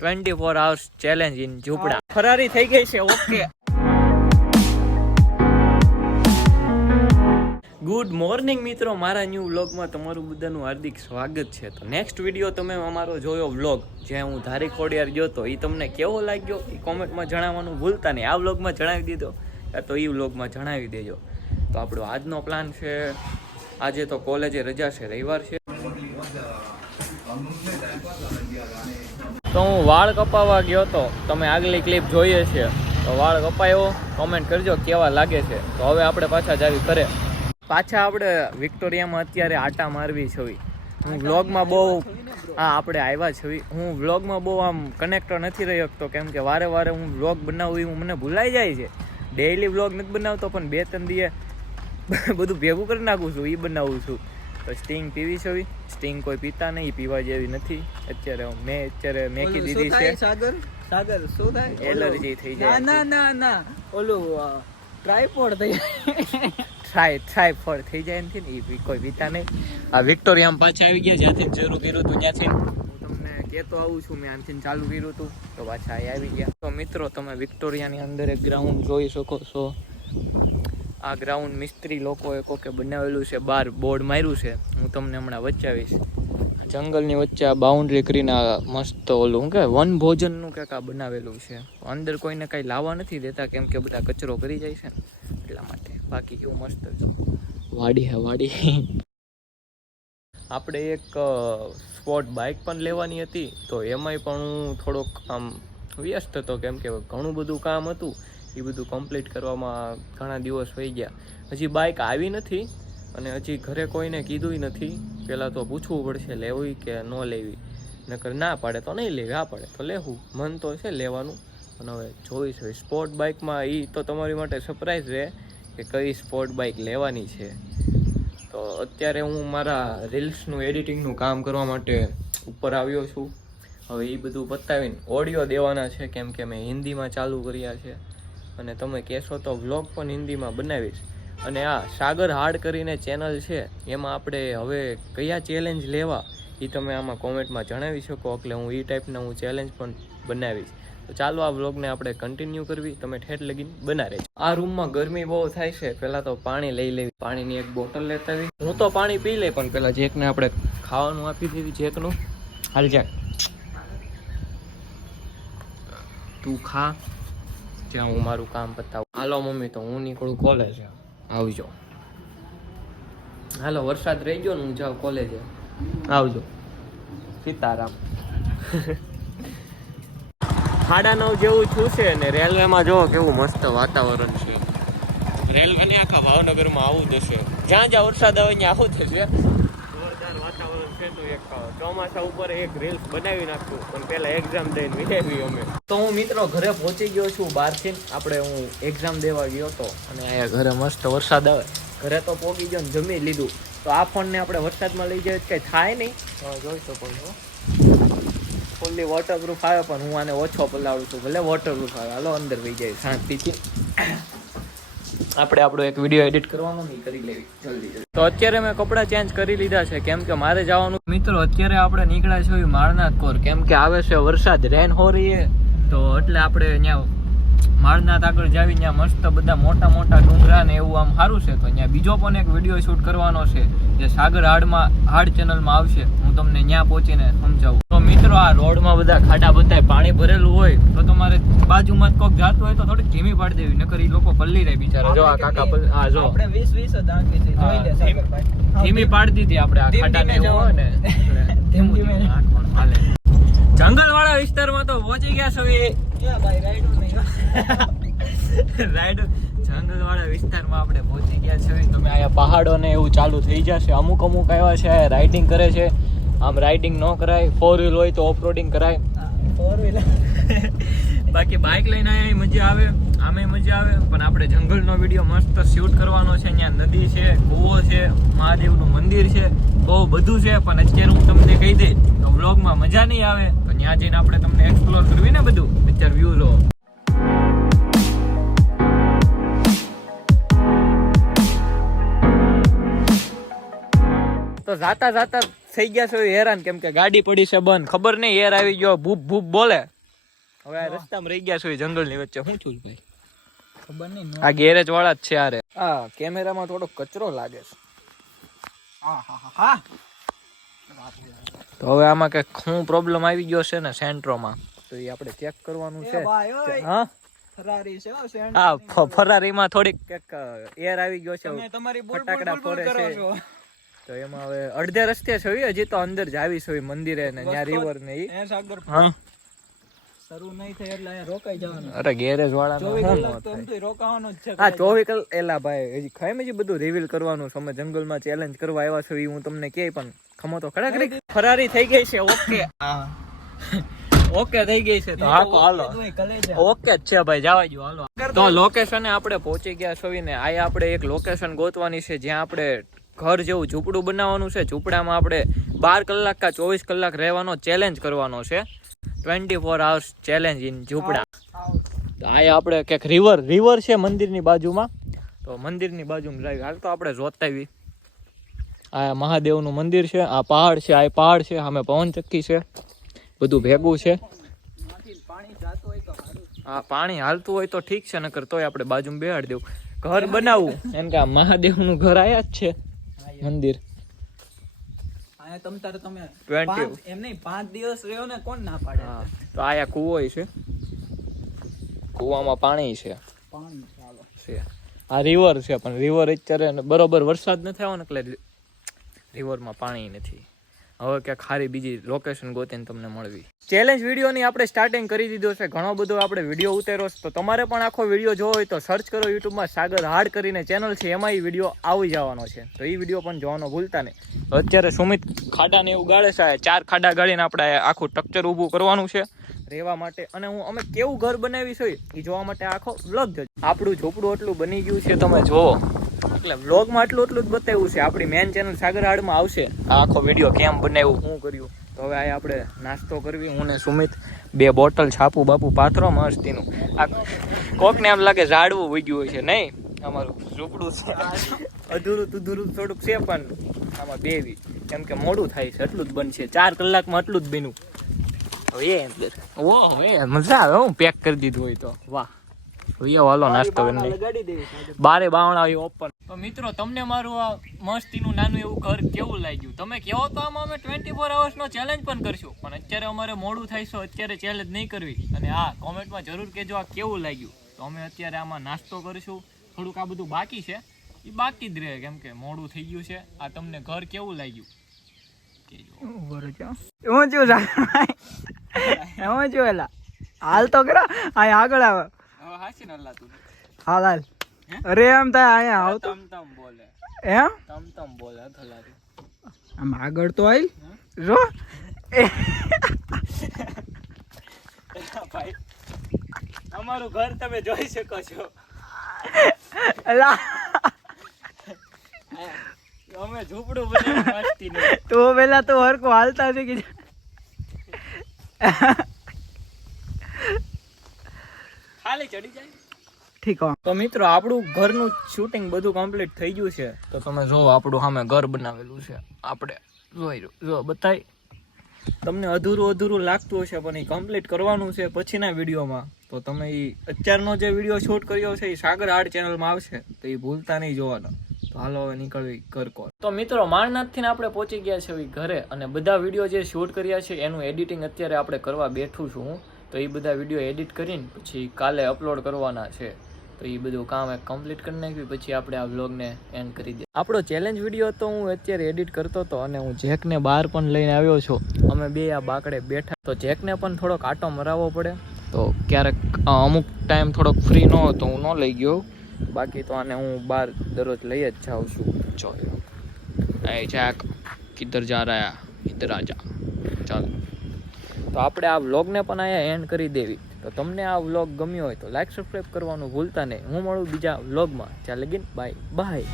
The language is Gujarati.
Twenty four hours challenge in ઝૂંપડા. ફરારી થઈ ગઈ છે ઓકે. ગુડ મોર્નિંગ મિત્રો મારા ન્યૂ વ્લોગમાં તમારું બધાનું હાર્દિક સ્વાગત છે. તો નેક્સ્ટ વીડિયો તમે અમારો જોયો વ્લોગ જે હું ધારી ખોડિયાર ગયો તો એ તમને કેવો લાગ્યો એ કોમેન્ટમાં જણાવવાનું ભૂલતા નહીં. આ વ્લોગમાં જણાવી દીધો તો એ વ્લોગમાં જણાવી દેજો. તો આપણો આજનો પ્લાન છે આજે તો કોલેજે રજા છે રવિવાર છે. તો હું વાળ કપાવવા ગયો તો તમે આગલી ક્લિપ જોઈએ છે. તો વાળ કપાયો કોમેન્ટ કરજો કેવા લાગે છે. તો હવે આપણે પાછા જાવી કરે પાછા આપણે વિક્ટોરિયામાં અત્યારે આટા મારવી છવી. હું વ્લોગમાં બહુ હા આપણે આવ્યા છવી. હું વ્લોગમાં બહુ આમ કનેક્ટ નથી રહી શકતો કેમ કે વારે વારે હું વ્લોગ બનાવું એવું મને ભૂલાઈ જાય છે. ડેઈલી વ્લોગ નથી બનાવતો પણ બે ત્રણ દીએ બધું ભેગું કરી નાખું છું એ બનાવું છું. તો સ્ટિંગ પીવી છવી સ્ટિંગ કોઈ પીતા નહીં પીવા જેવી નથી. અત્યારે મેં અત્યારે મેકી દીધી છે. સાગર? સાગર શું થાય? એલર્જી થઈ જાય ના ના ના ઓલું ટ્રાયપોડ થઈ જાય. ટ્રાય ટ્રાય ફળ થઈ જાય નથી ને એ કોઈ પીતા નહીં. આ વિક્ટોરિયામાં પાછા આવી ગયા જ્યાંથી જરૂર કર્યું હતું ત્યાંથી હું તમને કહેતો આવું છું મેં આનથી ચાલુ કર્યું હતું તો પાછા આવી ગયા. તો મિત્રો તમે વિક્ટોરિયાની અંદર એક ગ્રાઉન્ડ જોઈ શકો છો. આ ગ્રાઉન્ડ મિસ્ત્રી લોકોએ કોકે બનાવેલું છે બહાર બોર્ડ માર્યું છે. હું તમને હમણાં વચાવીશ. જંગલની વચ્ચે આ બાઉન્ડ્રી કરીને મસ્ત ઓલું કે વન ભોજનનું કંઈક આ બનાવેલું છે. અંદર કોઈને કાંઈ લાવવા નથી દેતા, કેમ કે બધા કચરો કરી જાય છે એટલા માટે. બાકી કેવું મસ્ત છે. વાડી હે, વાડી. આપણે એક સ્પોર્ટ બાઇક પણ લેવાની હતી, તો એમાંય પણ હું થોડોક આમ વ્યસ્ત હતો, કેમ કે ઘણું બધું કામ હતું. એ બધું કમ્પ્લીટ કરવામાં ઘણા દિવસ થઈ ગયા. હજી બાઇક આવી નથી અને હજી ઘરે કોઈને કીધું નથી. પહેલાં તો પૂછવું પડશે, લેવી કે ન લેવી? નકર ના પાડે તો નહીં લેવી આ પાડે તો લેવું. મન તો છે લેવાનું. અને હવે જોઈશ, હવે સ્પોર્ટ બાઇકમાં એ તો તમારી માટે સરપ્રાઈઝ રહે કે કઈ સ્પોર્ટ બાઇક લેવાની છે. તો અત્યારે હું મારા રીલ્સનું એડિટિંગનું કામ કરવા માટે ઉપર આવ્યો છું. હવે એ બધું પતાવીને ઓડિયો દેવાના છે, કેમ કે મેં હિન્દીમાં ચાલુ કર્યા છે. અને તમે કહેશો તો વ્લોગ પણ હિન્દીમાં બનાવીશ. અને આ સાગર હાર્ડ કરીને ચેનલ છે, એમાં આપણે હવે કયા ચેલેન્જ લેવા એ તમે આમાં કોમેન્ટમાં જણાવી શકો. એટલે હું એ ટાઈપના હું ચેલેન્જ પણ બનાવીશ. તો ચાલો આ વ્લોગને આપણે કન્ટિન્યુ કરવી. તમે ઠેઠ લગીને બના આ રૂમમાં ગરમી બહુ થાય છે. પહેલાં તો પાણી લઈ લેવી. પાણીની એક બોટલ લેતા આવી. હું તો પાણી પી લઈ, પણ પહેલાં જેકને આપણે ખાવાનું આપી દેવી જેકનું હાલ જાક તું ખા. જ્યાં હું મારું કામ પતાવું. હાલો મમ્મી, તો હું નીકળું કોલેજે આવજો. હાલો, વરસાદ રહી ગયો ને હું જાઉં કોલેજે આવજો. સીતારામ. સાડા નવ જેવું છું છે ને રેલવેમાં જો કેવું મસ્ત વાતાવરણ છે. રેલવે ને આખા ભાવનગરમાં આવું જ હશે. જ્યાં જ્યાં વરસાદ આવે ત્યાં આવું થશે વાતાવરણ છે તો એક ચોમાસા ઉપર એક રીલ્સ બનાવી નાખું. પણ પહેલા એક્ઝામ દઈને વિહેવી અમે. તો હું મિત્રો ઘરે પહોંચી ગયો છું બહારથી. આપણે હું એક્ઝામ દેવા ગયો હતો અને અહીંયા ઘરે મસ્ત વરસાદ આવે. ઘરે તો ગયો ને જમી લીધું. તો આ ફોનને આપણે વરસાદમાં લઈ જઈએ તો કંઈ થાય નહીં. જોઈ શકો છો. ફૂલ્લી વોટરપ્રૂફ આવે પણ હું આને ઓછો પલાળું છું. ભલે વોટરપ્રૂફ આવે. હાલો અંદર વહી જાય. શાંતિથી. આપણે આપણો એક વીડિયો એડિટ કરવાનો નહીં કરી લેવી. જલ્દી તો અત્યારે મેં કપડાં ચેન્જ કરી લીધા છે. કેમ કે મારે જવાનું મિત્રો, અત્યારે આપણે નીકળ્યા છીએ માળનાથ કોર કેમ કે આવે છે વરસાદ રેન હો રહી તો એટલે આપણે અહીંયા માળનાથ આગળ જાવી, ત્યાં મસ્ત બધા મોટા મોટા ડુંગરા ને એવું આમ સારું છે. તો ત્યાં બીજો પણ એક વીડિયો શૂટ કરવાનો છે, જે સાગર હાડમાં હાડ ચેનલમાં આવશે. હું તમને ત્યાં પહોંચીને સમજાવું. તો મિત્રો, આ રોડમાં બધા ખાડા બધા પાણી ભરેલું હોય, તો તમારે બાજુમાં કોક જાતું હોય તો થોડીક ધીમી પાડી દેવી નકર ઈ લોકો પલ્લી રહે બિચારા. જો આ કાકા પલ- આ જો. આપણે 20 20 જ આંકી છે જોઈ લે હા, ધીમી પાડી દીધી આપણે આ ખાડા ને હોય ને. ધીમું ધીમે ધીમું. હાલે? જંગલ વાળા વિસ્તારમાં તો પહોંચી ગયા છો એ. ભાઈ રાઈડ નહીં રાઈડ જંગલ વાળા વિસ્તારમાં આપણે પહોંચી ગયા છે તમે અહીંયા પહાડો ને એવું ચાલુ થઈ જશે. અમુક અમુક આવ્યા છે રાઇડિંગ કરે છે. આમ રાઇડિંગ ન કરાય. ફોર વ્હીલ હોય તો ઓફ રોડિંગ કરાય ફોર વ્હીલર બાકી બાઇક લઈને અહીંયા મજા આવે આમે મજા આવે. પણ આપણે જંગલનો વીડિયો મસ્ત શૂટ કરવાનો છે, અહીંયા નદી છે, કૂવો છે, મહાદેવનું મંદિર છે, બહુ બધું છે, પણ અત્યારે હું તમને કહી દઈ તો વ્લોગમાં મજા નહીં આવે. તો ત્યાં જઈને આપણે તમને એક્સપ્લોર કરવી ને બધું? અત્યારે વ્યૂ લો. તો જાતા જાતા થઈ ગયા છો, હેરાન, કેમ કે ગાડી પડી છે બંધ. ખબર નહીં એર આવી ગયો, ભૂપ ભૂપ બોલે. હવે આ રસ્તામાં રહી ગયા છો જંગલની વચ્ચે. શું છું ભાઈ? ખબર નહીં આ ગેરેજ વાળા જ છે આરે. આ કેમેરામાં થોડો કચરો લાગે છે. હા હા હા હા. તો હવે આમાં કંઈક શું પ્રોબ્લેમ આવી ગયો છે ને સેન્ટ્રોમાં. તો એ આપણે ચેક કરવાનું છે. હા? ફરારી છે હો ફરારીમાં થોડીક એર આવી ગયો છે. તમે તમારી ફટાકડા ફોડે છે. તો એમાં હવે અડધે રસ્તે છે હજી તો અંદર જ આવી છે મંદિરે ને ત્યાં રિવર ને એ સાગર હા. શરૂ નહીં થાય એટલે અહીંયા રોકાઈ જવાનું. અરે ગેરેજ વાળા ચોવીસ શું કલાક તો એમ જ છે હા ચોવીસ કલાક એલા ભાઈ હજી ખાઈ હજી બધું રિવીલ કરવાનું છે? જંગલમાં ચેલેન્જ કરવા આવ્યા છો હું તમને કે પણ ખમો તો ખરા કરી ફરારી થઈ ગઈ છે ઓકે. ઓકે થઈ ગઈ છે તો હાલો. ઓકે જ છે ભાઈ જવા દો હાલો. તો લોકેશને આપણે પહોંચી ગયા છો ને આ આપણે એક લોકેશન ગોતવાની છે જ્યાં આપણે ઘર જેવું ઝૂંપડું બનાવવાનું છે. ઝૂંપડામાં આપણે બાર કલાક કા ચોવીસ કલાક રહેવાનો ચેલેન્જ કરવાનો છે. Twenty four hours challenge in ઝૂંપડા તો અહીંયા આપણે કંઈક રિવર રિવર છે મંદિરની બાજુમાં. તો મંદિરની બાજુમાં ડ્રાઈવ હાલ તો આપણે જોતાવી આ મહાદેવનું મંદિર છે આ પહાડ છે આ પહાડ છે સામે પવનચક્કી છે. બધું ભેગું છે. હા પાણી હોય તો પાણી હાલતું હોય તો ઠીક છે નકર તોય આપણે બાજુમાં બેહાડી દેવું. ઘર બનાવવું. એમ કે આ મહાદેવનું ઘર આયા જ છે મંદિર. અહીંયા તમ તારે તમે 20. પાંચ એમ નહીં પાંચ દિવસ રહ્યો ને કોણ ના પાડે? તો આયા કૂવો છે. કૂવામાં પાણી છે. પાણી ચાલો. છે. આ રિવર છે પણ રિવર અત્યારે બરોબર વરસાદ નથી આવ્યો ને એટલે રિવરમાં પાણી નથી. હવે ક્યાંક ખારી બીજી લોકેશન ગોતીને તમને મળવી. ચેલેન્જ વિડીયોની આપણે સ્ટાર્ટિંગ કરી દીધો છે. ઘણો બધો આપણે વીડિયો ઉતેરો છે. તો તમારે પણ આખો વીડિયો જોવો હોય તો સર્ચ કરો યુટ્યુબમાં સાગર હાર્ડ કરીને ચેનલ છે. એમાં એ વીડિયો આવી જવાનો છે. તો એ વીડિયો પણ જોવાનો ભૂલતા નહીં. અત્યારે સુમિત ખાડાને એવું ગાળે છે. ચાર ખાડા ગાળીને આપણે આખું સ્ટ્રક્ચર ઊભું કરવાનું છે. રહેવા માટે. અને હું અમે કેવું ઘર બનાવીશું એ જોવા માટે આખો વ્લોગ આપણું ઝોપડું એટલું બની ગયું છે. તમે જોવો એટલે વ્લોગમાં એટલું એટલું જ બતાવ્યું છે. આપણી મેન ચેનલ સાગર હાડમાં આવશે આખો વીડિયો કેમ બનાવ્યું શું કર્યું. તો હવે આ આપણે નાસ્તો કરવી. હું ને સુમિત બે બોટલ છાપું બાપુ પાથરો મસ્તીનું. આ કોકને એમ લાગે ઝાડવું ઉગ્યું હોય છે, નહીં? અમારું ઝૂપડું છે. અધૂરું તુધૂરું થોડુંક છે, પણ આમાં બેવી. કેમ કે મોડું થાય છે, એટલું જ બનશે. ચાર કલાકમાં એટલું જ બન્યું. હવે એ મજા આવે, હું પેક કરી દીધું હોય તો. વાહ. હવે હાલો નાસ્તો કરી બારે બાવણા ઓપન. તો મિત્રો તમને મારું આ મસ્તીનું નાનું એવું ઘર કેવું લાગ્યું? તમે કહો તો આમાં અમે ટ્વેન્ટી ફોર નો ચેલેન્જ પણ કરશું. પણ અત્યારે અમારે મોડું થાય છે અત્યારે ચેલેન્જ નહીં કરવી. અને હા કોમેન્ટમાં જરૂર કહેજો આ કેવું લાગ્યું. તો અમે અત્યારે આમાં નાસ્તો કરીશું. થોડુંક આ બધું બાકી છે. એ બાકી જ રહે કેમ કે મોડું થઈ ગયું છે. આ તમને ઘર કેવું લાગ્યું? હું છું હું છું એલા. હાલ તો કરો. આ આગળ આવે. હાસી ન લાતું અરે એમ થાય અહીંયા આવ તમ તમ બોલે. એમ? તમ તમ બોલે થલારી. આમ આગળ તો આવી જો. ભાઈ અમારું ઘર તમે જોઈ શકો છો. અમે ઝૂંપડું બનાવી મસ્તી તો પેલા તો હરકો હાલતા છે જા. ખાલી ચડી જાય? ઠીક તો મિત્રો આપણું ઘરનું શૂટિંગ બધું કમ્પ્લીટ થઈ ગયું છે. તો તમે જો આપણું સામે ઘર બનાવેલું છે. આપણે જોઈ જો બતાવી તમને અધૂરું અધૂરું લાગતું હશે પણ એ કમ્પ્લીટ કરવાનું છે પછીના વિડીયોમાં. તો તમે એ અત્યારનો જે વીડિયો શૂટ કર્યો છે એ સાગર આર્ટ ચેનલમાં આવશે. તો એ ભૂલતા નહીં જોવાનો. તો હાલો હવે નીકળવી કરકો તો મિત્રો માણનાથથી આપણે પહોંચી ગયા છે હવે ઘરે. અને બધા વીડિયો જે શૂટ કર્યા છે એનું એડિટિંગ અત્યારે આપણે કરવા બેઠું છું. હું તો એ બધા વીડિયો એડિટ કરીને પછી કાલે અપલોડ કરવાના છે. તો એ બધું કામ કમ્પ્લીટ કરી નાખ્યું, પછી આપણે આ વ્લોગને એન્ડ કરી દઈએ. આપણો ચેલેન્જ વીડિયો તો હું અત્યારે એડિટ કરતો હતો અને હું જેકને બહાર પણ લઈને આવ્યો છું. અમે બે આ બાકડે બેઠા. તો જેકને પણ થોડોક આટો મરાવવો પડે. તો ક્યારેક અમુક ટાઈમ થોડોક ફ્રી ન હતો, હું ન લઈ ગયો. બાકી તો આને હું બહાર દરરોજ લઈ જ જાઉં છું. જો એ જાક, કિધર જા રહ્યા ઇધર આ જા ચાલ. તો આપણે આ વ્લોગને પણ અહીંયા એન્ડ કરી દેવી. તો તમને આ વ્લોગ ગમ્યો હોય તો લાઈક સબસ્ક્રાઈબ કરવાનું ભૂલતા નહીં. હું મળું બીજા વ્લોગમાં. ત્યાં લગીન બાય બાય